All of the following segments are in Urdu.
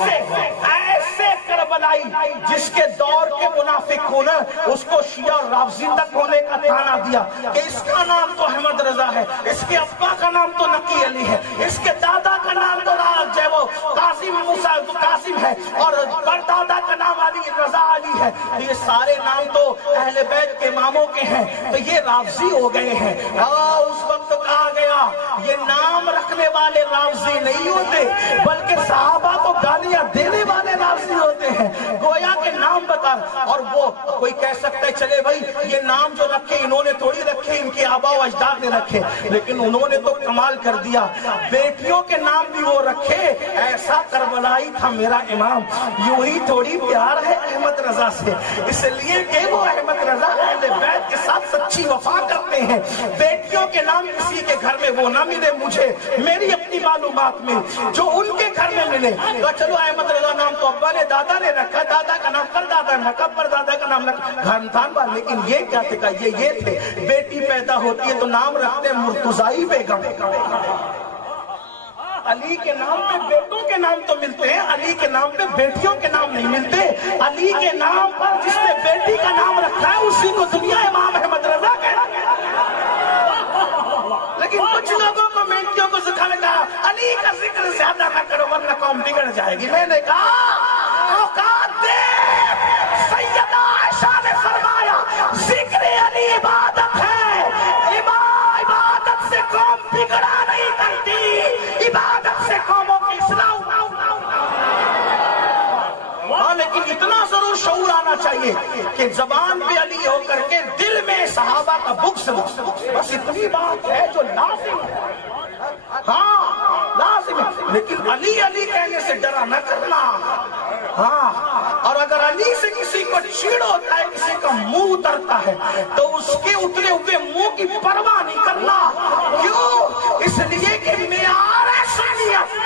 ایسے کربلائی جس کے دور کے منافقوں نے اس کو شیعہ رافضی تک ہونے کا طعنہ دیا کہ اس کا نام تو احمد رضا ہے، اس کے ابا کا نام تو نقی علی ہے، اس کے دادا کا نام تو قاسم ہے، اور پردادا کا نام علی رضا علی ہے، یہ سارے نام تو اہل بیت کے اماموں کے ہیں، تو یہ رافضی ہو گئے ہیں۔ اس وقت کہا گیا یہ نام رکھنے والے رافضی نہیں ہوتے بلکہ صحابہ کو گالیاں دینے والے رافضی ہوتے ہیں، گویا کہ نام بتا۔ اور وہ کوئی کہہ سکتا ہے چلے بھائی یہ نام جو رکھے انہوں نے تھوڑی رکھے، ان کے آبا و اجداد نے رکھے، لیکن انہوں نے تو کمال کر دیا، بیٹیوں کے نام بھی وہ رکھے، ایسا کربلائی تھا میرا امام۔ یوں ہی تھوڑی پیار ہے احمد رضا سے، اس لیے کہ وہ احمد رضا اہل بیت کے ساتھ سچی وفا کرتے ہیں۔ بیٹیوں کے نام کسی کے گھر میں وہ نہ ملے مجھے، میری اپنی معلومات میں جو ان کے گھر میں ملے، تو چلو احمد رضا نام تو ابا نے دادا نے رکھا، دادا کا نام پردادا نے رکھا، پردادا کا نام رکھا خاندان والا، لیکن یہ کیا تھا؟ یہ تھے بیٹی پیدا ہوتی ہے تو نام رکھتے ہیں مرتضائی بیگم۔ علی کے نام پہ بیٹوں کے نام تو ملتے ہیں، علی کے نام پہ بیٹیوں کے نام نہیں ملتے۔ علی کے نام پر جس نے بیٹی کا نام رکھا ہے اسی کو دنیا امام احمد رضا کہتے ہیں۔ لیکن کچھ لوگوں کو بیٹیوں کو سکھانے کا علی کا ذکر زیادہ نہ کرو ورنہ قوم بگڑ جائے گی۔ میں نے کہا اوقات دے، سیدہ عائشہ نے فرمایا ذکر علی عبادت ہے، عبادت سے قوم بگڑا نہیں کرتی، عبادت سے قوموں کی اصلاح۔ ہاں لیکن اتنا ضرور شعور آنا چاہیے کہ زبان پہ علی ہو کر کے دل میں صحابہ کا بغض، بس اتنی بات ہے جو لازم ہے۔ ہاں لازم ہے، لیکن علی علی کہنے سے ڈرا نہ کرنا۔ ہاں، اور اگر علی سے کسی کو چیڑ ہوتا ہے، کسی کا منہ اترتا ہے تو اس کے اترے ہوئے منہ کی پرواہ نہیں کرنا۔ کیوں؟ اس لیے کہ معیار سنیت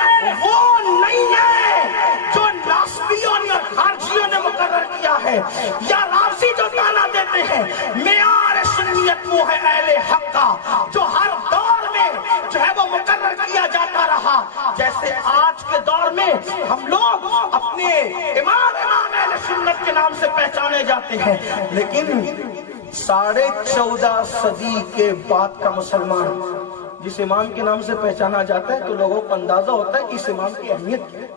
وہ نہیں ہے جو ناسبیوں نے اور خارجیوں نے مقرر کیا ہے یا رافضی جو طعنہ دیتے ہیں۔ معیار سنیت وہ ہے اہل حق کا جو ہر دور میں جو ہے وہ مقرر کیا جاتا رہا۔ جیسے آج کے دور میں ہم لوگ اپنے امام اہل سنت کے نام سے پہچانے جاتے ہیں، لیکن 14.5 صدی کے بعد کا مسلمان جس امام کے نام سے پہچانا جاتا ہے تو لوگوں کو اندازہ ہوتا ہے کہ اس امام کی اہمیت کیا ہے۔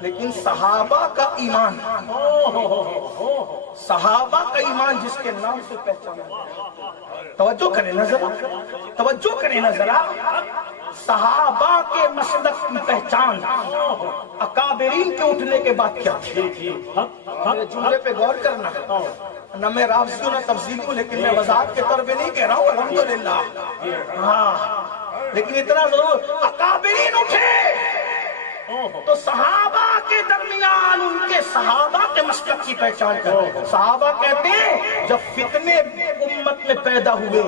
لیکن صحابہ کا ایمان، صحابہ کا ایمان جس کے نام سے پہچانا جاتا ہے، توجہ کریں نظر، توجہ کریں نظر، صحابہ کے مسلک کی پہچان اکابرین کے اٹھنے کے بعد کیا تھی؟ میرے جملے پہ غور کرنا، نہ میں رافضی ہوں نہ تفضیلی ہوں، لیکن میں وضاحت کے طور پہ نہیں کہہ رہا ہوں، الحمدللہ۔ ہاں لیکن اتنا ضرور اکابرین اٹھے تو صحابہ کے درمیان ان کے صحابہ کے مسلک کی پہچان کرتے۔ صحابہ کہتے ہیں جب فتنے امت میں پیدا ہوئے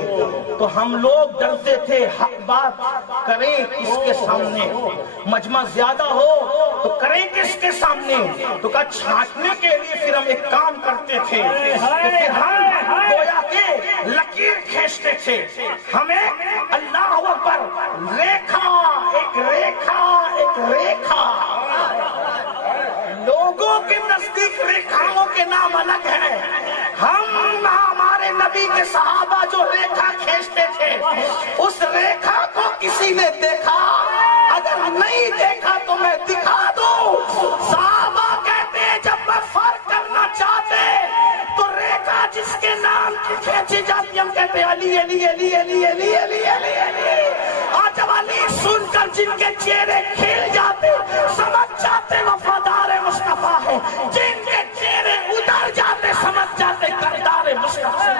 تو ہم لوگ ڈرتے تھے حق بات کریں کس کے سامنے، مجمع زیادہ ہو تو کریں کس کے سامنے، تو کہا چھانٹنے کے لیے پھر ہم ایک کام کرتے تھے کہ پھر ہم گویا کے لکیر کھینچتے تھے، ہمیں اللہ اکبر ریکھا ایک ریکھا ایک ریکھا، لوگوں کے نزدیک ریکھاؤں کے نام الگ ہیں، ہم ہمارے نبی کے صحابہ جو ریکھا کھینچتے تھے اس ریکھا کو کسی نے دیکھا، اگر نہیں دیکھا تو میں دکھا دوں۔ صحابہ کہتے ہیں جب میں فرق کرنا چاہتے تو ریکھا جس کے نام کی کھینچی جاتی ہم کہتے علی علی علی علی علی علی علی علی، آج جب علی سن کر جن کے چہرے کھل جاتے سمجھ جاتے وفادار مصطفیٰ ہے، جن کے چہرے اتر جاتے سمجھ جاتے کردار مصطفیٰ ہے۔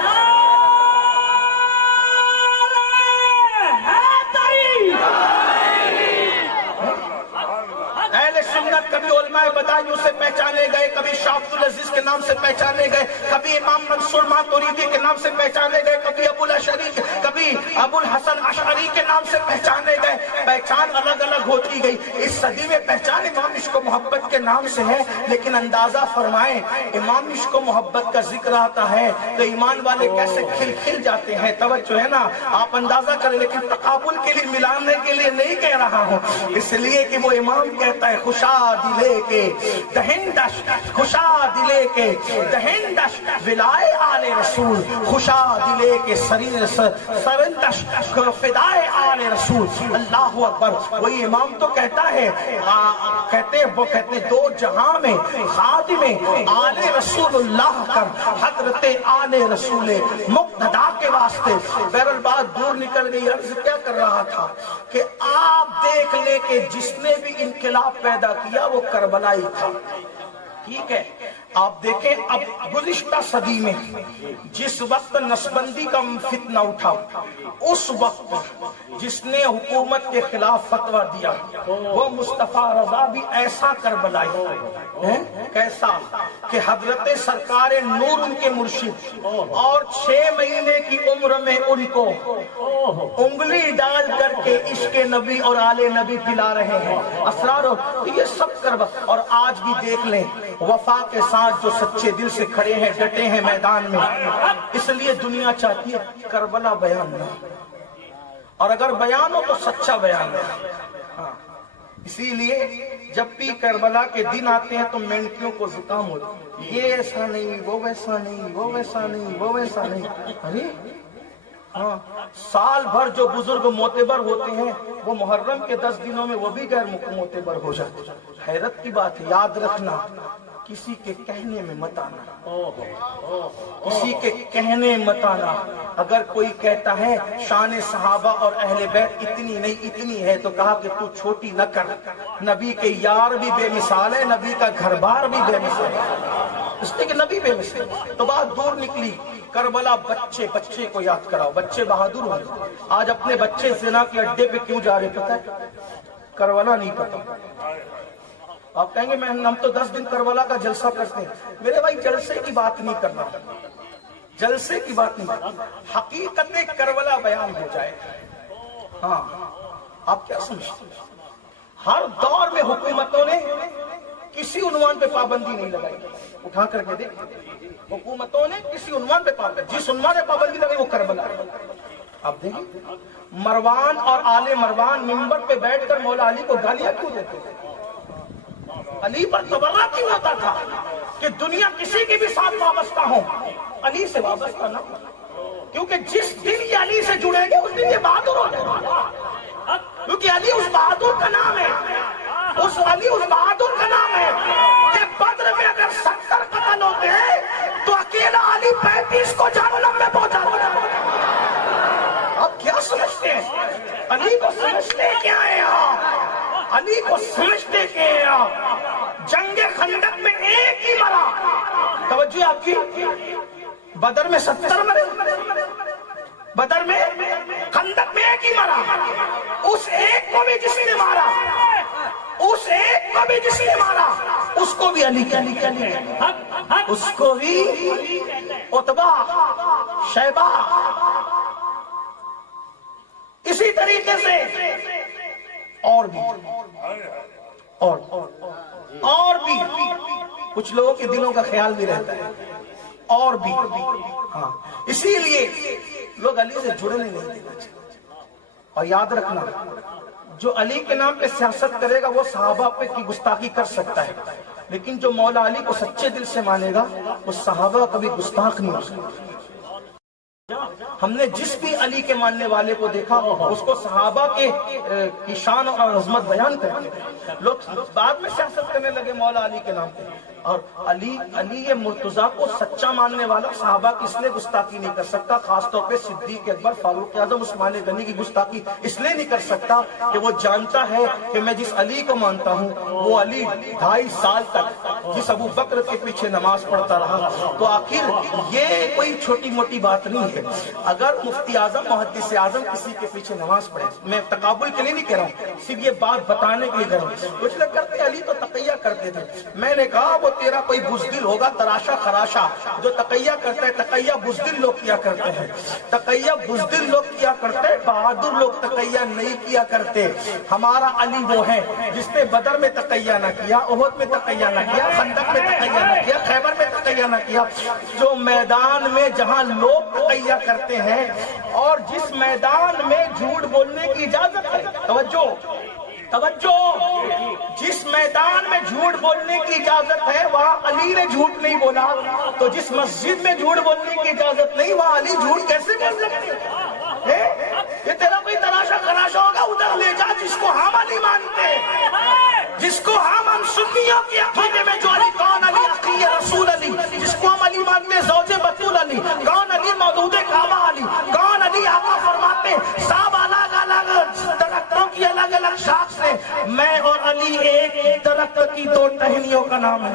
اہل سنت کبھی علماء بدایوں سے پہچانے گئے، کبھی شاہ عبد العزیز کے نام سے پہچانے گئے، کبھی امام منصور ماتوریدی کے نام سے پہچانے گئے، کبھی ابو الاشعری، کبھی ابو الحسن اشعری کے نام سے پہچانے گئے، پہچان الگ الگ ہوتی گئی۔ اس صدی میں پہچان امام عشق و محبت کے نام سے ہے، لیکن اندازہ فرمائیں امام عشق و محبت کا ذکر آتا ہے تو ایمان والے کیسے کھل کھل جاتے ہیں۔ توجہ ہے نا، آپ اندازہ کریں، لیکن تقابل کے لیے، ملانے کے لیے نہیں کہہ رہا ہوں، اس لیے کہ وہ امام کہتا ہے خوشا دلے کے دہندش، خوشا دلے کے دہندش ولائے آل رسول، خوشا دلے کے سرندش فدائے آل رسول۔ اللہ اکبر۔ وہی امام تو کہتا ہے، وہ کہتے ہیں دو جہاں میں خادم آل رسول اللہ کر، حضرت آل رسول مقتدا کے واسطے۔ بہرحال بات دور نکل گئی، عرض کیا کر رہا تھا کہ آپ دیکھ لیں کہ جس نے بھی انقلاب پیدا کیا وہ کربلائی تھا، ٹھیک ہے؟ آپ دیکھیں اب گزشتہ صدی میں جس وقت نسبندی کا فتنہ اٹھا، اس وقت جس نے حکومت کے خلاف فتویٰ دیا وہ مصطفیٰ رضا بھی ایسا کربلائی، کیسا کہ حضرت سرکار نور ان کے مرشد، اور 6 مہینے کی عمر میں ان کو انگلی ڈال کر کے عشق نبی اور آل نبی پلا رہے ہیں اسرار، یہ سب کربلا۔ اور آج بھی دیکھ لیں وفا کے ساتھ جو سچے دل سے کھڑے ہیں، ڈٹے ہیں میدان میں، اس لیے دنیا چاہتی ہے کربلا بیان نہ، اور اگر بیان ہو تو سچا بیان ہے۔ اسی لیے جب بھی کربلا کے دن آتے ہیں تو مینکیوں کو زکام ہوتا ہے، یہ ایسا نہیں، وہ ویسا نہیں، وہ ویسا نہیں، وہ ویسا نہیں۔ ارے ہاں، سال بھر جو بزرگ معتبر ہوتے ہیں وہ محرم کے 10 دنوں میں وہ بھی غیر معتبر ہو جاتے ہیں۔ حیرت کی بات ہے، یاد رکھنا کسی کے کہنے میں مت آنا، کسی کے کہنے مت آنا۔ اگر کوئی کہتا ہے شان صحابہ اور اہل بیت اتنی نہیں اتنی ہے تو کہا کہ تو چھوٹی نہ کر، نبی کے یار بھی بے مثال ہے، نبی کا گھر بار بھی بے مثال ہے، اس لیے کہ نبی بے مثال۔ تو بات دور نکلی، کربلا بچے کو یاد کراؤ، بچے بہادر ہوئے۔ آج اپنے بچے زنا کے اڈے پہ کیوں جا رہے پتہ ہے؟ کربلا نہیں پتہ۔ آپ کہیں گے ہم تو 10 دن کربلا کا جلسہ کرتے ہیں، میرے بھائی جلسے کی بات نہیں کرنا، جلسے کی بات نہیں، حقیقت کربلا بیان ہو جائے۔ ہاں، آپ کیا سمجھتے ہیں؟ ہر دور میں حکومتوں نے کسی عنوان پہ پابندی نہیں لگائی، اٹھا کر کے دیکھ، حکومتوں نے کسی عنوان پہ پابندی، جس عنوان پہ پابندی لگائی وہ کربلا۔ آپ دیکھیں مروان اور آل مروان منبر پہ بیٹھ کر مولا علی کو گالیاں کیوں دیتے تھے؟ علی پر تبرہ کیوں ہوتا تھا کہ دنیا کسی کے بھی ساتھ وابستہ ہو، علی سے وابستہ نہ ہو، کیونکہ جس دن یہ علی سے جڑیں گے اس دن یہ بہادر ہو جائے گا، کیونکہ علی اس بہادر کا نام ہے، علی اس بہادر کا نام ہے کہ بدر میں اگر 70 قتل ہوتے ہیں تو اکیلا علی 35 کو جہنم میں پہنچا دیتا۔ آپ کیا سمجھتے ہیں؟ علی کو سمجھتے کیا ہے آپ؟ علی کو سمجھتے کیا ہے آپ؟ جنگ خندق میں ایک ہی مرا، توجہ آپ کی، بدر میں 70 مرے، بدر میں خندق میں ایک ہی مرا، اس ایک کو بھی جس نے مارا، اس ایک کو بھی جس نے مارا اس کو بھی علی کیا، اس کو بھی عتبہ شیبہ۔ اسی طریقے سے اور بھی کچھ لوگوں کے دلوں کا خیال بھی رہتا ہے، اور بھی ہاں، اسی لیے لوگ علی سے جڑنے نہیں دینا چاہتے۔ اور یاد رکھنا جو علی کے نام پہ سیاست کرے گا وہ صحابہ پہ کی گستاخی کر سکتا ہے، لیکن جو مولا علی کو سچے دل سے مانے گا وہ صحابہ کبھی گستاخ نہیں ہو سکتا۔ ہم نے جس بھی علی کے ماننے والے کو دیکھا اس کو صحابہ کی شان اور عظمت بیان کرتے، لوگ بعد میں سیاست کرنے لگے مولا علی کے نام پہ۔ اور علی یہ مرتضیٰ کو سچا ماننے والا صحابہ کی اس لیے گستاخی نہیں کر سکتا، خاص طور پہ صدیق اکبر، فاروق اعظم، عثمان غنی کی گستاخی اس لیے نہیں کر سکتا کہ وہ جانتا ہے کہ میں جس علی کو مانتا ہوں وہ علی 2.5 سال تک جس ابو بکر کے پیچھے نماز پڑھتا رہا، تو آخر یہ کوئی چھوٹی موٹی بات نہیں ہے۔ اگر مفتی اعظم، محدث اعظم کسی کے پیچھے نماز پڑھے، میں تقابل کے لیے نہیں کہہ رہا ہوں، صرف یہ بات بتانے کے لیے کہہ رہا ہوں، کچھ لوگ کرتے علی تو تقیہ کرتے تھے، میں نے کہا وہ تو تیرا کوئی بزدل ہوگا تراشا خراشا جو تقیہ کرتا ہے. تقیہ بزدل لوگ کیا کرتے ہیں, تقیہ بزدل لوگ کیا کرتے ہیں, بہادر لوگ تقیہ نہیں کیا کرتے. ہمارا علی وہ ہے جس نے بدر میں تقیہ نہ کیا, احد میں تقیہ نہ کیا, خندق میں تقیہ نہ کیا, خیبر میں تقیہ نہ کیا. جو میدان میں جہاں لوگ تقیہ کرتے ہیں اور جس میدان میں جھوٹ بولنے کی اجازت ہے, توجہ توجہ, جس میدان میں جھوٹ بولنے کی اجازت ہے وہاں علی نے جھوٹ نہیں بولا, تو جس مسجد میں جھوٹ بولنے کی اجازت نہیں وہاں علی جھوٹ کیسے بول سکتے؟ یہ تیرا کوئی تراشا خراشا ہوگا ادھر لے جا جس کو ہم علی مانتے ہیں, جس کو ہم سنیوں کے عقیدے میں جو علی کون علی عقی رسول علی, جس کو ہم علی مانتے ہیں زوج بطول علی, کون علی مودود کعبہ علی, کون علی آقا فرماتے سب الگ الگ درختوں کی الگ الگ شاخ سے, میں اور علی ایک درخت کی دو ٹہنیوں کا نام ہے.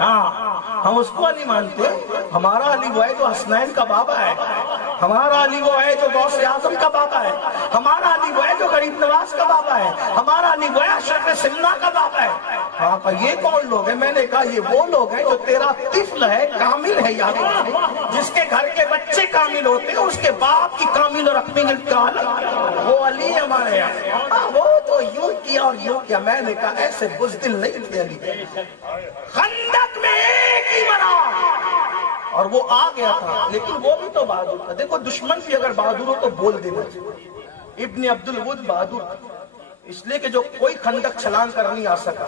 ہاں ہم اس کو علی مانتے ہیں. ہمارا علی وہ ہے جو حسنین کا بابا ہے, ہمارا علی وہ ہے جو غوث اعظم کا بابا ہے, ہمارا علی وہ ہے جو غریب نواز کا بابا ہے, ہمارا علی وہ ہے اشرف سمنا کا بابا ہے. ہاں یہ کون لوگ ہیں؟ میں نے کہا یہ وہ لوگ ہیں جو تیرا طفل ہے, کامل ہے, یاد جس کے گھر کے بچے کامل ہوتے ہیں اس کے باپ کی کامل اور اپنی وہ علی ہمارے یہاں. وہ تو یوں کیا اور یوں کیا. میں نے کہا ایسے بزدل نہیں تھے علی. خندق میں ایک ہی مرا اور وہ آ گیا تھا, لیکن وہ بھی تو بہادر تھا. دیکھو دشمن بھی اگر بہادر ہو تو بول دینا چاہیے. ابن عبد الود بہادر تھا اس لیے کہ جو کوئی خندق چھلانگ کر نہیں آ سکا,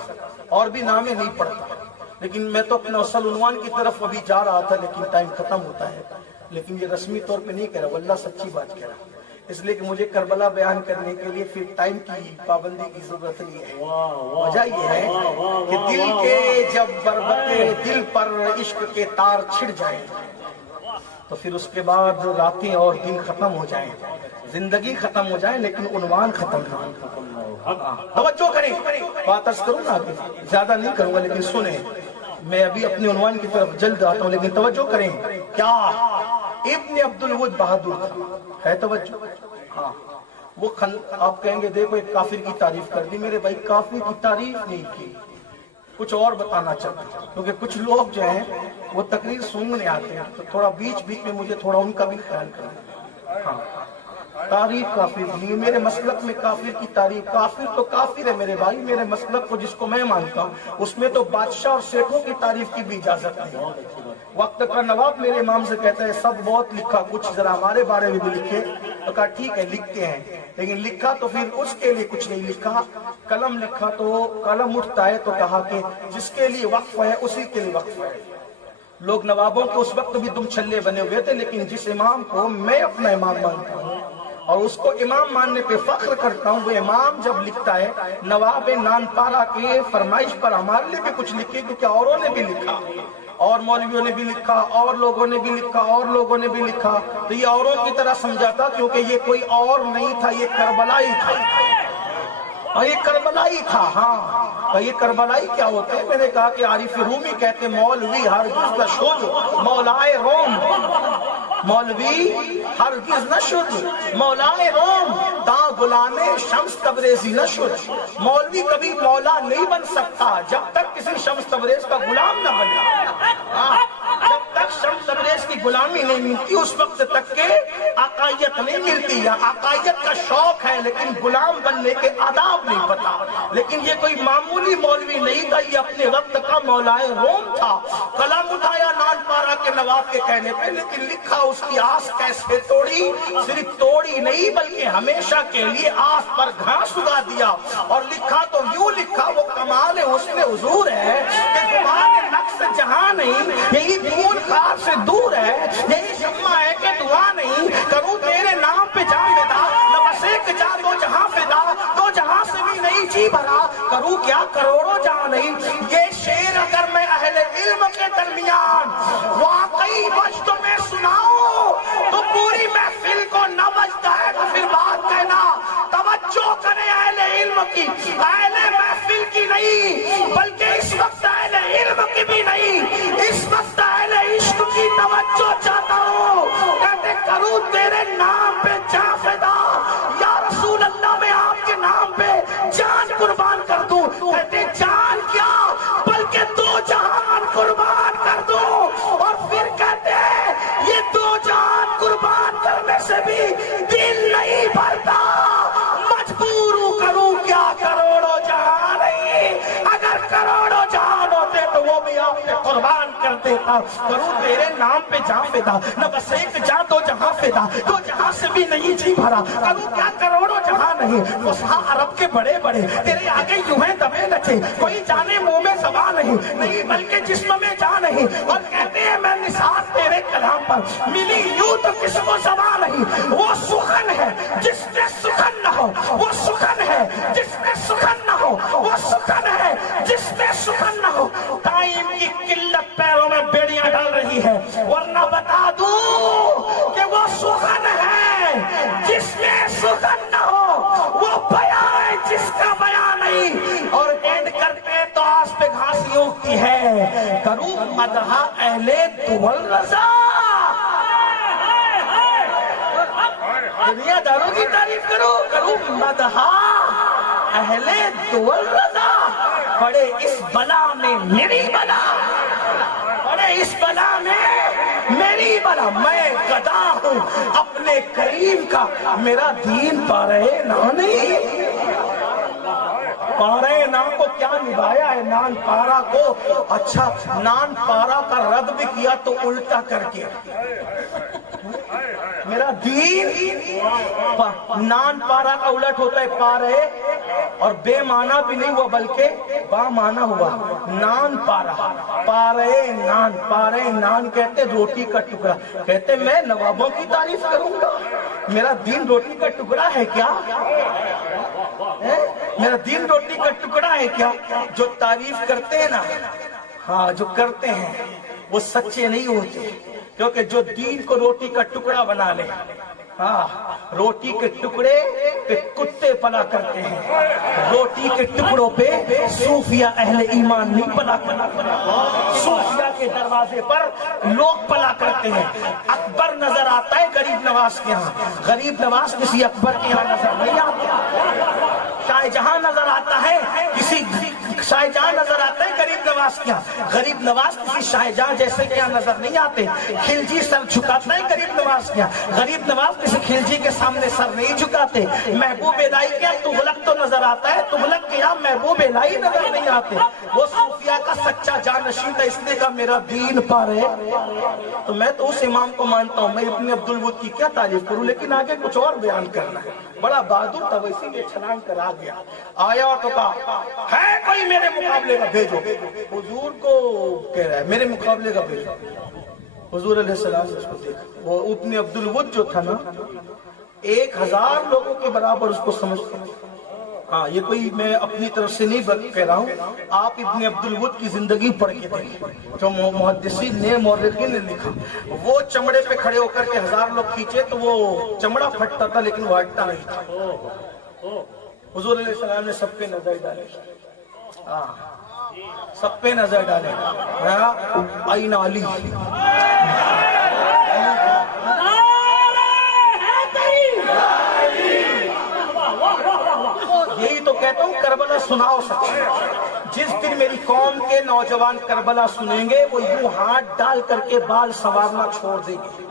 اور بھی نامیں نہیں پڑھتا. لیکن میں تو اپنے اصل عنوان کی طرف ابھی جا رہا تھا, لیکن ٹائم ختم ہوتا ہے. لیکن یہ رسمی طور پہ نہیں کہہ رہا, واللہ سچی بات کہہ رہا, اس لیے کہ مجھے کربلا بیان کرنے کے لیے پھر ٹائم کی پابندی کی ضرورت نہیں ہے. وجہ یہ ہے کہ دل کے جب بربط دل پر عشق کے تار چھڑ جائیں تو پھر اس کے بعد راتیں اور دن ختم ہو جائیں, زندگی ختم ہو جائے لیکن عنوان ختم نہ ہو. توجہ کریں, بات عرض کروں نا, زیادہ نہیں کروں گا لیکن سنیں. میں ابھی اپنے عنوان کی طرف جلد آتا ہوں لیکن توجہ کریں. کیا ابن عبد الود بہادر ہے؟ توجہ. ہاں وہ آپ کہیں گے دیکھو ایک کافر کی تعریف کر دی. میرے بھائی کافر کی تعریف نہیں کی, کچھ اور بتانا چاہتا ہوں, کیونکہ کچھ لوگ جو ہیں وہ تقریر سننے آتے ہیں تو تھوڑا بیچ بیچ میں مجھے تھوڑا ان کا بھی خیال کرنا. ہاں تعریف کافر نہیں, میرے مسلک میں کافر کی تعریف, کافر تو کافر ہے میرے بھائی. میرے مسلک کو جس کو میں مانتا ہوں اس میں تو بادشاہ اور شیخوں کی تعریف کی بھی اجازت نہیں. وقت کا نواب میرے امام سے کہتا ہے سب بہت لکھا, کچھ ذرا ہمارے بارے میں بھی لکھے. تو کہا ٹھیک ہے لکھتے ہیں, لیکن لکھا تو پھر اس کے لیے کچھ نہیں لکھا. قلم لکھا تو قلم اٹھتا ہے تو کہا کہ جس کے لیے وقف ہے اسی کے لیے وقف ہے. لوگ نوابوں کے اس وقت بھی دم چھلے بنے ہوئے تھے, لیکن جس امام کو میں اپنا امام مانتا ہوں اور اس کو امام ماننے پہ فخر کرتا ہوں, وہ امام جب لکھتا ہے نواب نان پارا کے فرمائش پر ہمارے لیے بھی کچھ لکھے, کیونکہ اوروں نے بھی لکھا, اور مولویوں نے بھی لکھا, اور لوگوں نے بھی لکھا, اور لوگوں نے بھی لکھا. تو یہ اوروں کی طرح سمجھاتا کیونکہ یہ کوئی اور نہیں تھا, یہ کربلائی تھا. اور یہ کربلائی تھا. ہاں یہ کربلائی کیا ہوتے ہیں؟ میں نے کہا کہ عارف رومی کہتے مولوی ہرگز نہ شد مولائے روم, مولوی ہرگز نہ شد مولائے روم, دا غلام شمس تبریزی نہ شد. مولوی کبھی مولا نہیں بن سکتا جب تک کسی شمس تبریز کا غلام نہ بنے. جب تک شمس تبریز کی غلامی نہیں ملتی اس وقت تک کہ عقائد نہیں ملتی. یا عقائد کا شوق ہے لیکن غلام بننے کے آداب نہیں پتا. لیکن یہ کوئی معمولی مولوی نہیں تھا, یہ اپنے وقت کا مولائے روم تھا. قلم اٹھایا نان پارا کے نواب کے کہنے پہ, لیکن لکھا اس کی آس کیسے توڑی, صرف توڑی نہیں بلکہ ہمیشہ کے لیے آس پر گھاس اگا دیا. اور لکھا تو یوں لکھا, وہ کمال حسن حضور ہے کہ گمان نقص جہاں نہیں, یہی دور کار سے دور ہے, یہی شمع ہے کہ دعا نہیں. کروں تیرے نام پہ جان فدا, نہ بس ایک جا دو جہاں فدا, دو جہاں سے بھی نہیں جی بھرا, کروں کیا کروڑوں جہاں نہیں. یہ شعر اگر میں اہل علم کے درمیان واقعی وجد میں سناؤں تو پوری محفل کو نہ بجتا ہے تو پھر بات کہنا. توجہ کرے اہل علم کی, اہل محفل کی نہیں بلکہ اس وقت اہل علم کی بھی نہیں, اس وقت اہل عشق کی توجہ چاہتا ہوں. کہتے کروں تیرے نام پہ جان فدا, یا رسول اللہ میں آپ کے نام پہ جان قربان کر دوں. کہتے جان کیا بھی آپ پہ قربان کر دیتا، کروں تیرے نام پہ جان فدا، نہ بس ایک جان دو جہاں فدا، دو جہاں سے بھی نہیں جی بھرا، کروں کیا کروڑوں جہاں نہیں، فصحا عرب کے بڑے بڑے تیرے آگے یوں ہیں دبے نچے، کوئی جانے منہ میں زبان نہیں بلکہ جسم میں جان نہیں، اور کہتے ہیں میں نثار تیرے کلام پر ملی یوں تو کس کو زبان نہیں، وہ سخن ہے جس میں سخن نہ ہو، وہ سخن ہے جس میں سخن نہ ہو، وہ سخن ہے جس میں سخن نہ ہو، ٹائم کی قلت پیروں میں بیڑیاں ڈال رہی ہے، ورنہ بتا دوں کہ وہ سخن ہے جس میں سخن نہ ہو، وہ بیان ہے جس کا بیان نہیں، اور اینڈ کرتے تو آس پہ گھاس اگتی ہے، کروں مدح اہل دول رضا، دنیا داروں کی تعریف کروں مدح اہل دول رضا، پڑے اس بلا میں میری بلا، پڑے اس بلا میں میری بلا، میں گدا ہوں اپنے کریم کا، میرا دین پا رہے نہ نہیں، پارے نام کو کیا نبھایا ہے نان پارا کو، اچھا نان پارا کا رد بھی کیا تو الٹا کر کے، میرا دین نان پارا کا الٹ ہوتا ہے پارے، اور بے معنی بھی نہیں ہوا بلکہ با معنی ہوا، نان پارا، پارے نان کہتے روٹی کا ٹکڑا، کہتے میں نوابوں کی تعریف کروں گا، میرا دین روٹی کا ٹکڑا ہے کیا، میرا دین روٹی کا ٹکڑا ہے کیا، جو تعریف کرتے ہیں نا، ہاں جو کرتے ہیں وہ سچے نہیں ہوتے، کیونکہ جو دین کو روٹی کا ٹکڑا بنا لے، ہاں روٹی کے ٹکڑے پہ کتے پلا کرتے ہیں، روٹی کے ٹکڑوں پہ صوفیہ اہل ایمان نہیں پلا کرتے، صوفیہ کے دروازے پر لوگ پلا کرتے ہیں، اکبر نظر آتا ہے غریب نواز کے ہاں، غریب نواز کسی اکبر کے ہاں نظر نہیں آتا، شاہ جہاں نظر آتا ہے کسی شاہ جہاں نظر آتا ہے غریب نواز کیا، غریب نواز کسی شاہ جہاں جیسے کیا نظر نہیں آتے، خلجی سر جھکاتا ہے غریب نواز کیا، غریب نواز کسی خلجی کے سامنے سر نہیں جھکاتے، محبوب الہی کیا تغلق تو نظر آتا ہے، تغلق کیا محبوب الہی نظر نہیں آتے، وہ صوفیہ کا سچا جانشین تھا، اس نے کہا میرا دین پا رہے، تو میں تو اس امام کو مانتا ہوں، میں ابن عبدالود کی کیا تعریف کروں، لیکن آگے کچھ اور بیان کرنا ہے، بڑا بہادر تھا ویسی میں چھلانگ کر آ گیا، آیا اور تو کہا ہے کوئی میرے مقابلے کا بھیجو، حضور کو کہہ رہا ہے میرے مقابلے کا بھیجو، حضور علیہ السلام نے اس کو دیکھا، وہ ابن عبدالود جو تھا نا 1000 لوگوں کے برابر اس کو سمجھتے ہیں، ہاں یہ کوئی میں اپنی طرف سے نہیں کہہ رہا ہوں، آپ ابن عبدالود کی زندگی پڑھ کے دیکھیں جو محدثین نے مورخین نے لکھا، وہ چمڑے پہ کھڑے ہو کر کے 1000 لوگ کھینچے تو وہ چمڑا پھٹتا تھا لیکن وہ ہٹتا نہیں تھا، حضور علیہ السلام نے سب پہ نظر ڈالے، سب پہ نظر ڈالے، آئین علی، یہی تو کہتا ہوں کربلا سناؤ سچ، جس دن میری قوم کے نوجوان کربلا سنیں گے وہ یوں ہاتھ ڈال کر کے بال سنوارنا چھوڑ دیں گے،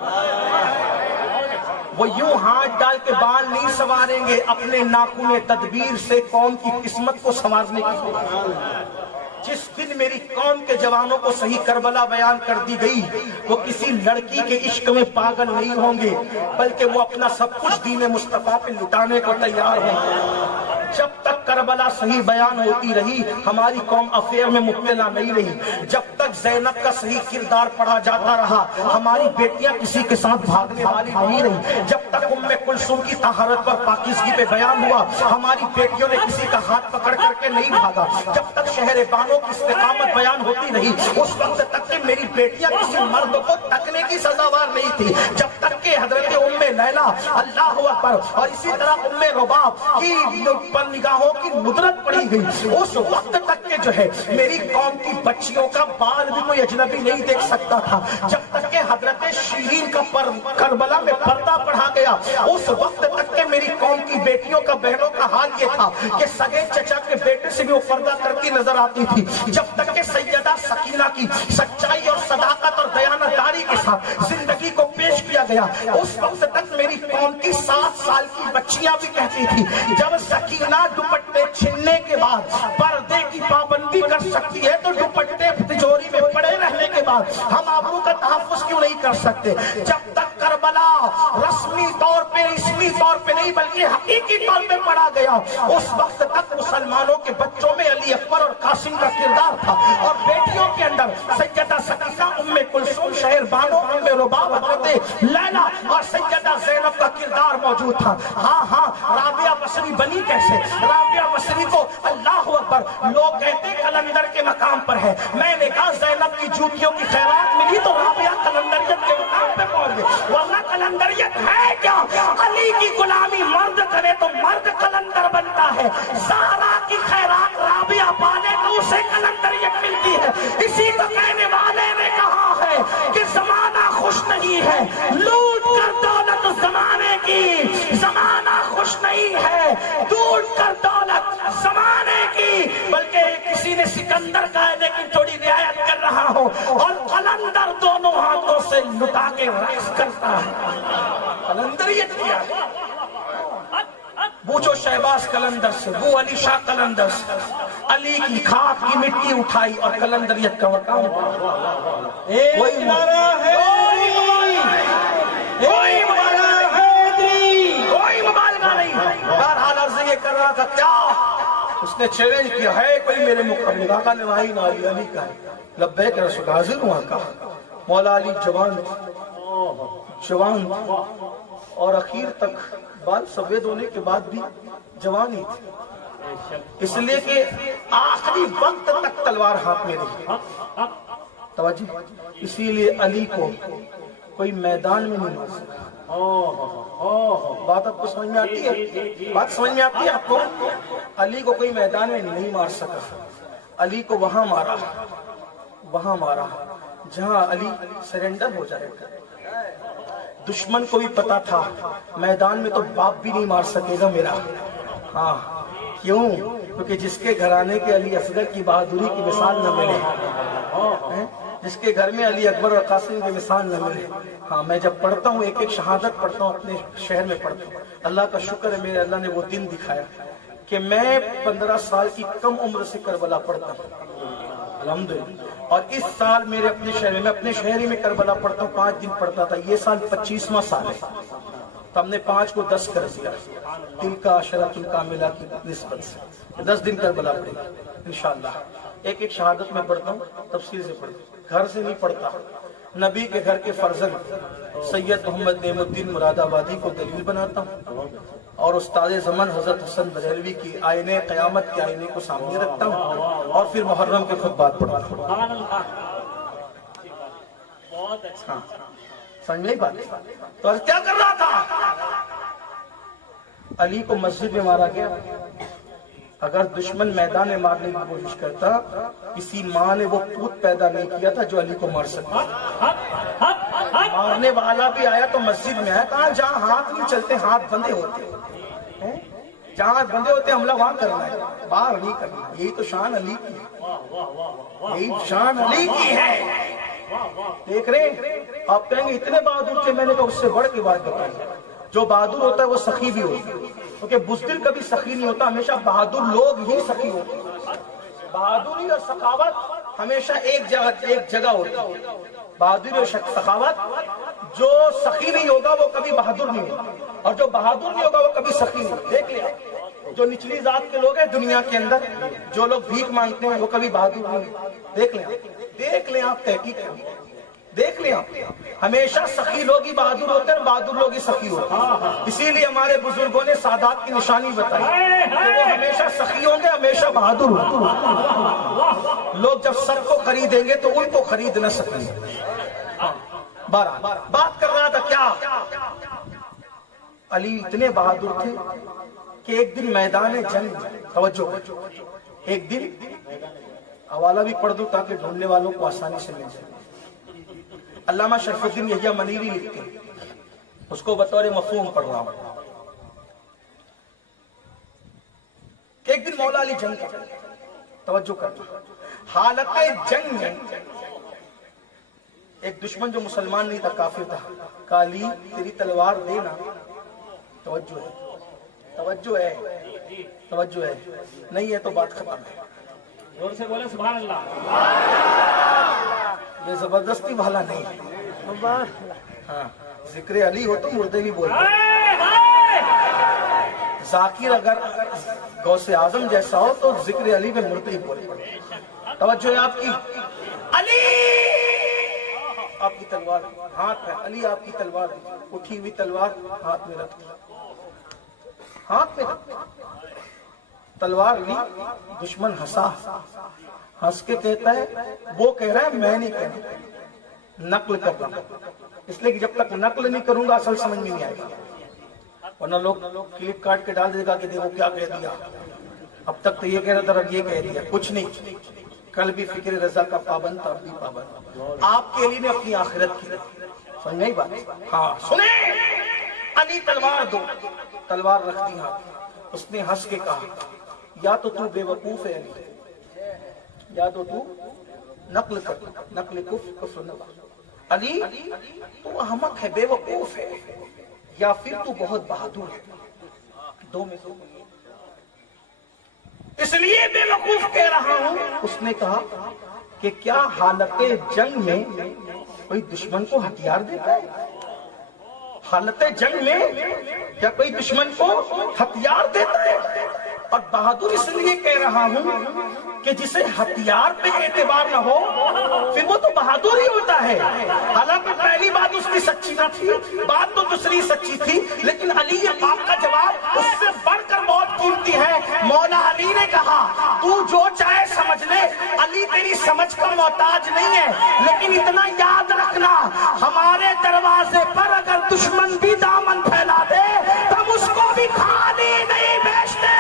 وہ یوں ہاتھ ڈال کے بال نہیں سنواریں گے، اپنے ناخن تدبیر سے قوم کی قسمت کو سنوارنے کی کوشش، جس دن میری قوم کے جوانوں کو صحیح کربلا بیان کر دی گئی وہ کسی لڑکی کے عشق میں پاگل نہیں ہوں گے بلکہ وہ اپنا سب کچھ دین مصطفیٰ پہ لٹانے کو تیار ہوں گے، جب تک کربلا صحیح بیان ہوتی رہی ہماری قوم افیئر میں مبتلا نہیں رہی، جب تک زینب کا صحیح کردار پڑھا جاتا رہا ہماری بیٹیاں کسی کے ساتھ بھاگنے والی نہیں رہی، جب تک ام کلثوم کی طہارت پر پاکیزگی پہ بیان ہوا ہماری بیٹیوں نے کسی کا ہاتھ پکڑ کر کے نہیں بھاگا، جب تک شہر بانو کی استقامت بیان ہوتی رہی اس وقت تک کہ میری بیٹیاں کسی مرد کو تکنے کی سزاوار نہیں تھی، جب تک کہ حضرت ام لیلا اللہ اکبر اور اسی طرح ام رباب کی نگاہوں کی ندرت پڑی گئی، اس وقت تک کہ جو ہے میری قوم کی بچیوں کا بال بھی کوئی اجنبی نہیں دیکھ سکتا تھا، جب تک کہ حضرت شیرین کا کربلا میں پردہ پڑھا گیا اس وقت تک کہ میری قوم کی بیٹیوں کا بہنوں کا حال یہ تھا کہ سگے چچا کے بیٹے سے بھی وہ پردہ کرتی نظر آتی تھی، جب تک کہ سیدہ سکینہ کی سچائی اور صداقت اور دیانتداری کے ساتھ زندگی کو پیش کیا گیا اس وقت تک میری قوم کی 7 سال کی بچیاں بھی کہتی تھی جب سکینہ دوپٹے چھننے کے بعد پردے کی پابندی کر سکتی ہے تو دوپٹے تجوری بعد ہم آبرو کا تحفظ کیوں نہیں کر سکتے؟ جب تک کربلا رسمی طور پہ اسمی طور پہ نہیں بلکہ حقیقی طور پہ پڑھا گیا، اس وقت تک مسلمانوں کے بچوں میں علی اکبر اور قاسم کا کردار تھا، اور بیٹیوں کے اندر سیدہ سکینہ، ام کلثوم، شہر بانو، ام رباب، حضرت لیلا اور سیدہ زینب کا کردار موجود تھا۔ ہاں رابعہ بصری بنی کیسے؟ رابعہ بصری کو اللہ اکبر لوگ کہتے قلندر کے مقام پر ہے، میں نے کہا زینب کی جوتیوں کی خیرات ملی تو رابعہ قلندریت کے مقام پہ پہنچ گئے، ورنہ قلندریت ہے کیا؟ علی کی غلامی مرد کرے تو مرد قلندر بنتا ہے، زہرا کی خیرات رابعہ پانے تو اسے قلندریت ملتی ہے۔ اسی کو کہنے والے نے کہا ہے کہ زمانہ خوش نہیں ہے، لوٹ کر دولت زمانے کی، زمانہ خوش نہیں ہے، لوٹ کر دولت زمانے کی، بلکہ کسی نے سکندر کہا ہے لیکن تھوڑی رعایت کر رہا ہوں، اور قلندر دونوں ہاتھوں سے لٹا کے رقص کرتا ہے۔ قلندریت کیا ہے؟ پوچھو شہباز قلندر سے، وہ علی شاہ قلندر سے، علی کی خاک کی مٹی اٹھائی اور قلندریت کا مقام کوئی مبالغہ نہیں۔ بہرحال عرض یہ کر رہا تھا، کیا اس نے چیلنج کیا ہے کوئی میرے مقابلے؟ آقا نے وہی نہ علی کا ہے، لبیک رسول حاضر ہوں آقا۔ مولا علی جوان اور اخیر تک بال سفید ہونے کے بعد بھی جوان ہی تھے، اس لیے کہ آخری وقت تک تلوار ہاتھ میں رہی۔ توجہ، اسی لیے علی کو کوئی میدان میں نہیں مار سکتا۔ بات آپ کو سمجھ میں آتی ہے؟ بات سمجھ میں آتی ہے آپ کو؟ علی کو کوئی میدان میں نہیں مار سکا، علی کو وہاں مارا جہاں علی سرنڈر ہو جائے گا۔ دشمن کو بھی پتا تھا میدان میں تو باپ بھی نہیں مار سکے گا میرا۔ ہاں کیوں؟ کیونکہ جس کے گھرانے کے علی اصغر کی بہادری کی مثال نہ ملے، جس کے گھر میں علی اکبر اور قاسم کی مثال نہ ملے۔ ہاں میں جب پڑھتا ہوں ایک شہادت پڑھتا ہوں، اپنے شہر میں پڑھتا ہوں، اللہ کا شکر ہے میرے اللہ نے وہ دن دکھایا کہ میں 15 سال کی کم عمر سے کربلا پڑھتا ہوں الحمدللہ، اور اس سال میرے اپنے شہر میں، اپنے شہر ہی میں کربلا پڑھتا ہوں، 5 دن پڑھتا تھا۔ یہ سال 25واں سال ہے، تو ہم نے 5 کو 10 کر دیا، دل کا عشرۃ الکاملہ کی نسبت سے 10 دن کربلا پڑھے گا انشاءاللہ۔ ایک شہادت میں پڑھتا ہوں، تفصیل سے پڑھتا ہوں، گھر سے نہیں پڑھتا۔ نبی کے گھر کے فرزند سید محمد نعیم الدین مراد آبادی کو دلیل بناتا ہوں، اور استاد زمن حضرت حسن بریلوی کی آئینے قیامت کے آئینے کو سامنے رکھتا ہوں، اور پھر محرم کے خطبات پڑھتا ہوں۔ ہاں سمجھ نہیں بات؟ تو آج کیا کر رہا تھا؟ علی کو مسجد میں مارا گیا۔ اگر دشمن میدان میں مارنے کی کوشش کرتا، کسی ماں نے وہ پوت پیدا نہیں کیا تھا جو علی کو مار سکتا۔ مارنے والا بھی آیا تو مسجد میں آیا، کہاں جہاں ہاتھ نہیں چلتے ہاتھ بندے ہوتے، جہاں ہاتھ بندے ہوتے حملہ وہاں کرنا ہے، باہر نہیں کرنا۔ یہی تو شان علی کی ہے، یہی شان علی کی ہے۔ دیکھ رہے ہیں آپ کہیں گے اتنے بہادر تھے، میں نے کہا اس سے بڑھ کے بات بتائی، جو بہادر ہوتا ہے وہ سخی بھی ہوتا ہے، کیونکہ بزدل کبھی سخی نہیں ہوتا، ہمیشہ بہادر لوگ ہی سخی ہوتے ہیں۔ بہادری اور سخاوت ہمیشہ ایک جگہ ہوتی ہے۔ بہادری اور سخاوت، جو سخی نہیں ہوگا وہ کبھی بہادر نہیں ہوگا، اور جو بہادر نہیں ہوگا وہ کبھی سخی نہیں ہوگا۔ دیکھ لیا، جو نچلی ذات کے لوگ ہیں دنیا کے اندر، جو لوگ بھیک مانگتے ہیں وہ کبھی بہادر نہیں ہوگا۔ دیکھ لیں آپ تحقیق کریں، دیکھ لیں آپ، ہمیشہ سخی لوگ ہی بہادر ہوتے ہیں اور بہادر لوگ ہی سخی ہوتے ہیں۔ اسی لیے ہمارے بزرگوں نے سادات کی نشانی بتائی کہ وہ ہمیشہ سخی ہوں گے، ہمیشہ بہادر ہوں گے۔ لوگ جب سر کو خریدیں گے تو ان کو خرید نہ سکیں گے۔ بات کر رہا تھا کیا؟ علی اتنے بہادر تھے کہ ایک دن میدان جنگ، توجہ، ایک دن حوالہ بھی پڑھ دوں تاکہ ڈھونڈنے والوں کو آسانی سے مل جائے۔ علامہ شرف الدین یحییٰ منیری لکھتے ہیں، اس کو بطور مفہوم پڑھ رہا ہوں، کہ ایک دن مولا علی جنگ کا، توجہ کرنا، حالت جنگ میں ایک دشمن جو مسلمان نہیں تھا، کافر تھا، کہا علی تیری تلوار دینا۔ توجہ ہے، توجہ ہے، توجہ ہے، نہیں ہے تو بات ختم ہے۔ زور سے بولے سبحان اللہ۔ یہ زبردستی والا نہیں ہے. ہاں ذکر علی ہو تو مردے بھی بولتے. ذاکر اگر غوث اعظم جیسا ہو تو ذکر علی میں مردے ہی بولتے. توجہ ہے آپ کی. علی آپ کی تلوار ہاتھ ہے. علی آپ کی تلوار اٹھی ہوئی تلوار ہاتھ میں رکھ. ہاتھ میں تلوار لی. دشمن ہنس کے کہتا ہے وہ کہہ رہا ہے میں نہیں کہنا, نقل کر رہا ہوں. اس لیے کہ جب تک نقل نہیں کروں گا اصل سمجھ میں نہیں آئے گا. ورنہ لوگ کلپ کاٹ کے ڈال دے گا کہ دیکھو کیا کہہ دیا, اب تک تو یہ کہہ رہا تھا اب یہ کہہ دیا. کچھ نہیں. کل بھی فکر رضا کا پابند تھا, اب بھی پابند. آپ کے لیے نے اپنی آخرت کی. سمجھ نہیں بات؟ ہاں سنیں. علی تلوار دو. تلوار رکھ دی ہاتھ. اس نے ہنس کے کہا یا تو تو بے وقوف ہے علی, یا تو تو نقل کر. نقل کفر علی تو احمق ہے, بے وقوف ہے, یا پھر تو بہت بہادر ہے. دو میں دو. اس لیے بے وقوف کہہ رہا ہوں. اس نے کہا کہ کیا حالت جنگ میں کوئی دشمن کو ہتھیار دیتا ہے؟ حالت جنگ میں کیا کوئی دشمن کو ہتھیار دیتا ہے؟ اور بہادر اس لیے کہہ رہا ہوں کہ جسے ہتھیار پہ اعتبار نہ ہو پھر وہ تو بہادر ہی ہوتا ہے. حالانکہ پہلی بات اس کی سچی نہ تھی, بات تو دوسری سچی تھی, لیکن علی پاک کا جواب اس سے بڑھ کر بہت قیمتی ہے. مولا علی نے کہا تو جو چاہے سمجھ لے, علی تیری سمجھ کا محتاج نہیں ہے, لیکن اتنا یاد رکھنا ہمارے دروازے پر اگر دشمن بھی دامن پھیلا دے تو ہم اس کو بھی خالی نہیں بیچتے,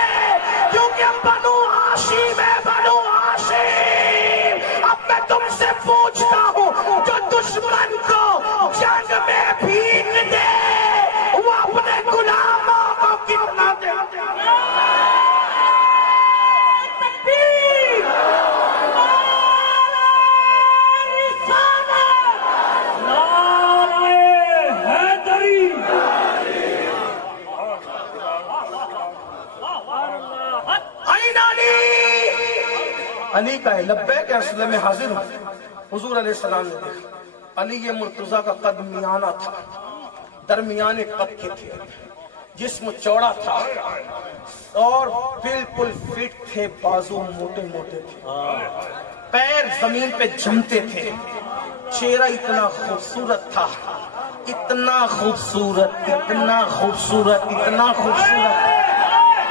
کیونکہ ہم بنو ہاشم ہے. بنو ہاشم. اب میں تم سے پوچھتا ہوں جو دشمن کو جنگ میں بھیگ دے وہ اپنے غلاموں کو کتنا دے؟ علی کا ہے لبیک رسول میں حاضر ہوں. حضور علیہ السلام نے دیکھا علی یہ مرتضیٰ کا قد میانہ تھا, درمیانے قد کے تھے, جسم چوڑا تھا اور بالکل فٹ تھے, بازو موٹے موٹے تھے, پیر زمین پہ جمتے تھے, چہرہ اتنا خوبصورت تھا, اتنا خوبصورت, اتنا خوبصورت, اتنا خوبصورت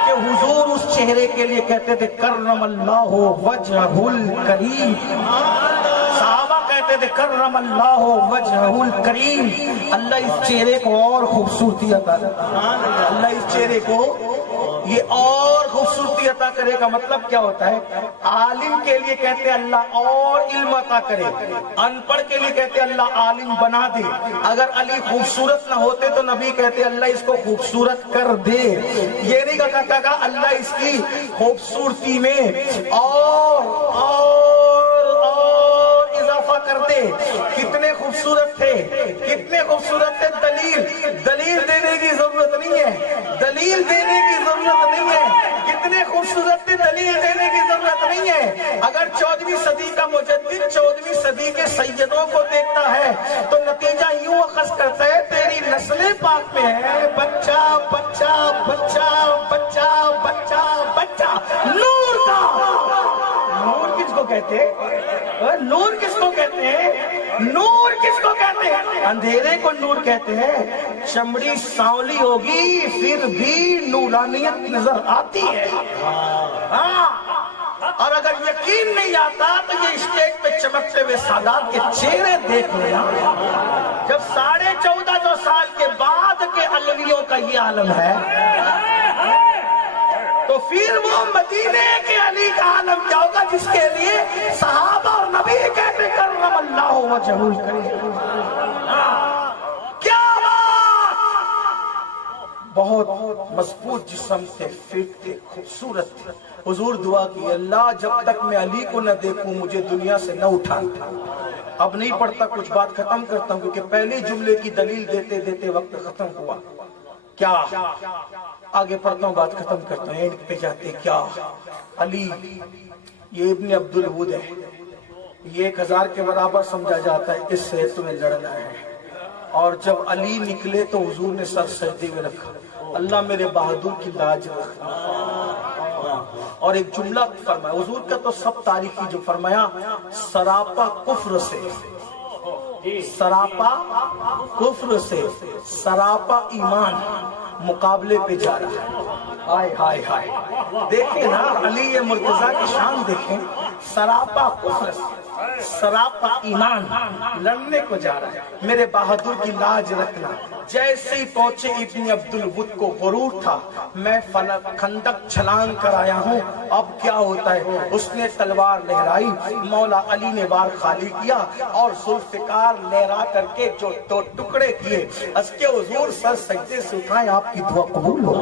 کہ حضور اس چہرے کے لیے کہتے تھے کرم اللہ وجہ الکریم. صحابہ کہتے تھے کرم اللہ وجہ الکریم. اللہ اس چہرے کو اور خوبصورتی عطا کرے. اللہ اس چہرے کو یہ اور خوبصورتی عطا کرے کا مطلب کیا ہوتا ہے؟ عالم کے لیے کہتے اللہ اور علم عطا کرے, ان پڑھ کے لیے کہتے اللہ عالم بنا دے. اگر علی خوبصورت نہ ہوتے تو نبی کہتے اللہ اس کو خوبصورت کر دے. یہ نہیں کہتا کہ اللہ اس کی خوبصورتی میں اور اضافہ کر دے. کتنے خوبصورت تھے, کتنے خوبصورت تھے. دلیل دینے کی ضرورت نہیں ہے, دلیل دینے کی ضرورت نہیں ہے. کتنے خوبصورت تھے, دلیل دینے کی ضرورت نہیں ہے. اگر 14ویں صدی کا مجدد 14ویں صدی کے سیدوں کو دیکھتا ہے تو نتیجہ یوں اخذ کرتا ہے تیری نسل پاک میں ہے بچہ بچہ بچہ بچہ بچہ بچہ نور کا. نور کس کو کہتے ہیں؟ نور کس کو کہتے ہیں؟ نور کس کو کہتے ہیں؟ اندھیرے کو نور کہتے ہیں. چمڑی سانولی ہوگی پھر بھی نورانیت نظر آتی ہے. ہاں, اور اگر یقین نہیں آتا تو یہ اسٹیج پہ چمکتے ہوئے سادات کے چہرے دیکھ لینا. جب 1450 سال کے بعد کے علویوں کا یہ عالم ہے تو پھر وہ مدینے کے علی کا عالم کیا ہوگا جس کے لیے صحابہ اور نبی کہتے کرم اللہ وجہ الکریم. کیا بات, بہت مضبوط جسم تھے, فٹ تھے, خوبصورت تھے. حضور دعا کی اللہ جب تک میں علی کو نہ دیکھوں مجھے دنیا سے نہ اٹھانا. اب نہیں پڑھتا, کچھ بات ختم کرتا ہوں کیونکہ پہلے جملے کی دلیل دیتے دیتے وقت ختم ہوا. کیا آگے پڑھتا ہوں, بات ختم کرتا ہوں. اینڈ پہ جاتے کیا علی یہ ابن عبد الود ہے, یہ 1000 کے برابر سمجھا جاتا ہے، اس سے تمہیں لڑنا ہے۔ اور جب علی نکلے تو حضور نے سر سجدے میں رکھا، اللہ میرے بہادر کی لاج رکھنا۔ اور ایک جملہ فرمایا حضور کا تو سب تاریخی، جو فرمایا سراپا کفر سے، سراپا کفر سے سراپا ایمان مقابلے پہ جا رہا ہے۔ ہائے ہائے ہائے، دیکھیں نا علی مرتضیٰ کی شان دیکھیں، سراپا کفر سراپا ایمان لڑنے کو جا رہا ہے، میرے بہادر کی لاج رکھنا۔ جیسے ہی پہنچے ابن عبدالود کو غرور تھا، میں خندق چھلانگ کر آیا ہوں، اب کیا ہوتا ہے؟ اس نے تلوار لہرائی، مولا علی نے وار خالی کیا اور ذوالفقار لہرا کر کے جو 2 ٹکڑے کیے، اس کے حضور سر سجدے سے اٹھائیں، آپ کی دعا قبول ہو۔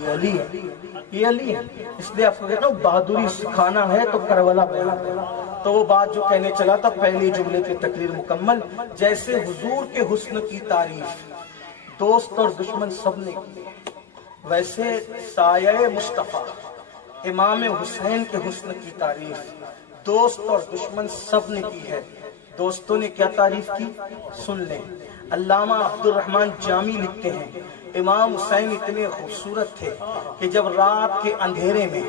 یہ علی ہے، یہ علی ہے۔ اس لیے آپ کو کہتا ہوں بہادری سکھانا ہے تو کربلا بیان۔ تو وہ بات جو کہنے چلا تھا، پہلے جملے کی تقریر مکمل۔ جیسے حضور کے حسن کی تعریف دوست اور دشمن سب نے کی، ویسے سایہ مصطفیٰ امام حسین کے حسن کی تعریف دوست اور دشمن سب نے کی ہے۔ دوستوں نے کیا تعریف کی سن لیں۔ علامہ عبد الرحمن جامی لکھتے ہیں، امام حسین اتنے خوبصورت تھے کہ جب رات کے اندھیرے میں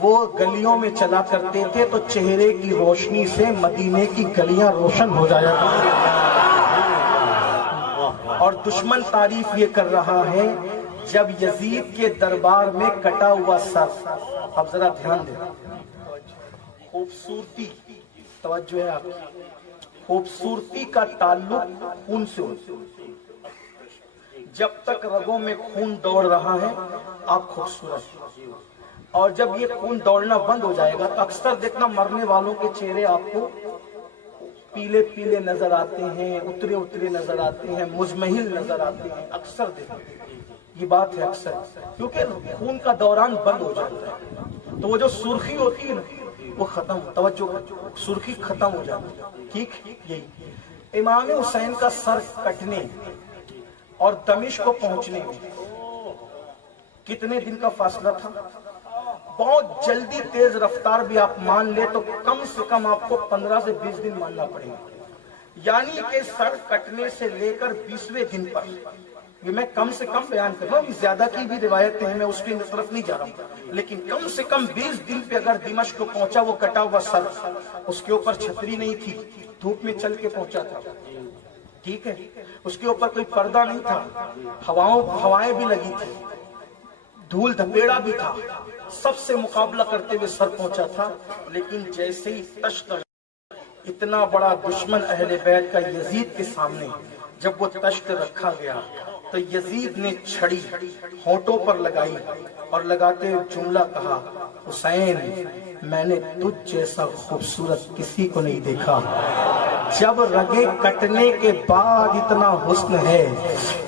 وہ گلیوں میں چلا کرتے تھے تو چہرے کی روشنی سے مدینے کی گلیاں روشن ہو جایا کرتی۔ اور دشمن تعریف یہ کر رہا ہے، جب یزید کے دربار میں کٹا ہوا سر، اب ذرا دھیان دیں، خوبصورتی، توجہ ہے آپ کی، خوبصورتی کا تعلق خون سے ہوتا ہے۔ جب تک رگوں میں خون دوڑ رہا ہے آپ خوبصورت، اور جب یہ خون دوڑنا بند ہو جائے گا تو اکثر دیکھنا مرنے والوں کے چہرے آپ کو پیلے پیلے نظر آتے ہیں، اترے اترے نظر آتے ہیں، مزمحل نظر آتے ہیں، اکثر دیکھیں یہ بات ہے اکثر، کیونکہ خون کا دوران بند ہو جاتا ہے تو وہ جو سرخی ہوتی ہے نا وہ ختم، توجہ سرخی ختم ہو جاتی ہے۔ ٹھیک، یہی امام حسین کا سر کٹنے اور دمشق کو پہنچنے میں کتنے دن کا فاصلہ تھا؟ بہت جلدی تیز رفتار بھی آپ مان لے تو کم سے کم آپ کو 15 سے 20 دن ماننا پڑے گا، یعنی کہ سر کٹنے سے لے کر 20ویں دن پر، یہ میں کم سے کم بیان کر رہا ہوں، زیادہ کی بھی روایتیں ہیں، میں اس کی طرف نہیں جا رہا ہوں، لیکن کم سے کم 20 دن پہ اگر دمشق کو پہنچا وہ کٹا ہوا سر، اس کے اوپر چھتری نہیں تھی، دھوپ میں چل کے پہنچا تھا، ٹھیک ہے، اس کے اوپر کوئی پردہ نہیں تھا، ہوائیں بھی لگی تھی، دھول دھپیڑا بھی تھا، سب سے مقابلہ کرتے ہوئے سر پہنچا تھا، لیکن جیسے ہی تشت، اتنا بڑا دشمن اہل بیت کا یزید کے سامنے جب وہ تشت رکھا گیا تو یزید نے چھڑی ہونٹوں پر لگائی اور لگاتے جملہ کہا، حسین میں نے تجھ جیسا خوبصورت کسی کو نہیں دیکھا۔ جب رگے کٹنے کے بعد اتنا حسن ہے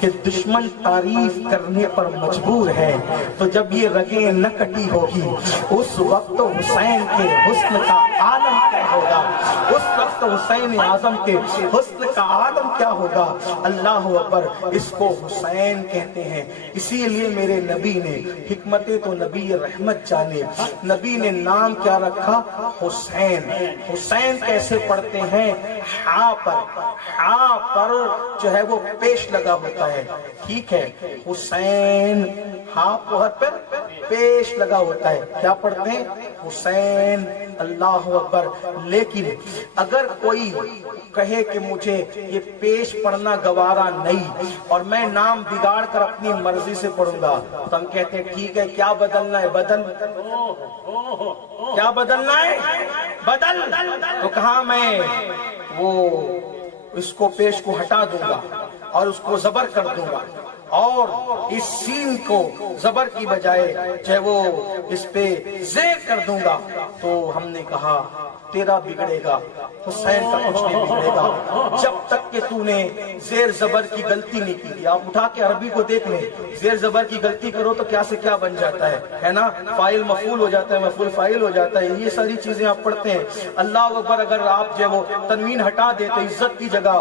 کہ دشمن تعریف کرنے پر مجبور ہے، تو جب یہ رگیں نہ کٹی ہوگی اس وقت حسین کے حسن کا عالم کیا ہوگا، اس وقت حسین اعظم کے حسن کا عالم کیا ہوگا۔ اللہ اکبر، اس کو حسین کہتے ہیں۔ اسی لیے میرے نبی نے، حکمت تو نبی رحمت جانے، نبی نے نام کیا رکھا؟ حسین۔ حسین کیسے پڑھتے ہیں؟ ہاں پر جو ہے وہ پیش لگا ہوتا ہے، ٹھیک ہے، حسین ہاں پر پیش لگا ہوتا ہے، کیا پڑھتے ہیں؟ حسین۔ اللہ اکبر۔ لیکن اگر کوئی کہے کہ مجھے یہ پیش پڑھنا گوارا نہیں اور میں نام بگاڑ کر اپنی مرضی سے پڑھوں گا تو ہم کہتے ہیں ٹھیک ہے، کیا بدلنا ہے بدل، کیا بدلنا ہے بدل، تو کہا میں وہ اس کو پیش کو ہٹا دوں گا اور اس کو زبر کر دوں گا اور اس سین کو زبر کی بجائے چاہے وہ اس پہ زیر کر دوں گا، تو ہم نے کہا تیرا بگڑے گا، حسین کا کچھ نہیں بگڑے گا جب تک کہ تو نے زیر زبر کی غلطی نہیں کی تھی۔ آپ اٹھا کے عربی کو دیکھ لیں، زیر زبر کی غلطی کرو تو کیا سے کیا بن جاتا ہے نا، فاعل مفعول ہو جاتا ہے، مفعول فاعل ہو جاتا ہے، یہ ساری چیزیں آپ پڑھتے ہیں۔ اللہ اکبر، اگر آپ جو وہ تنوین ہٹا دے تو عزت کی جگہ